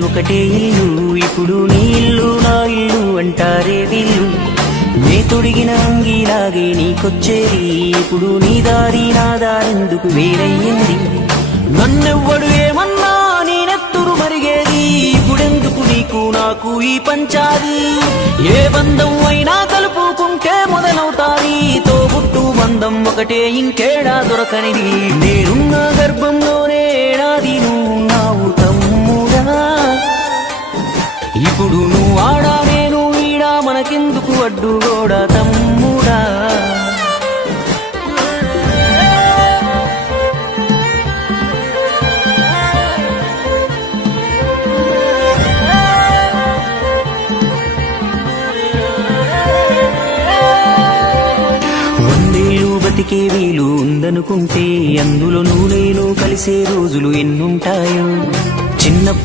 ఒకటే ఇల్లు ఇప్పుడు నీ ఇల్లు నా ఇల్లు అంటారే వీళ్ళు నే తొడిగిన అంగిలాగే నీకొచ్చేది ఇప్పుడు నీ దారి నా దారెందుకు వేరయ్యింది నన్నెవ్వడు ఏమన్నా నేనెత్తురు మరిగేది ఇప్పుడెందుకు నీకు నాకు ఈ పంచాది ఏ బంధం అయినా కలుపుకుంటే మొదలవుతాది తోబుట్టు బంధం ఒకటే ఇంకేడా దొరకనిది నేనున్న గర్భంలోనే ఏడాది నువ్వున్నావు తమ్ముడా ఇప్పుడు నువ్వు ఆడా నేను ఈడా మనకెందుకు అడ్డుగోడా తమ్ముడా బతికే వీలు ఉందనుకుంటే అందులో నువ్వు నేను కలిసే రోజులు ఎన్నుంటాయో చిన్నప్పుడు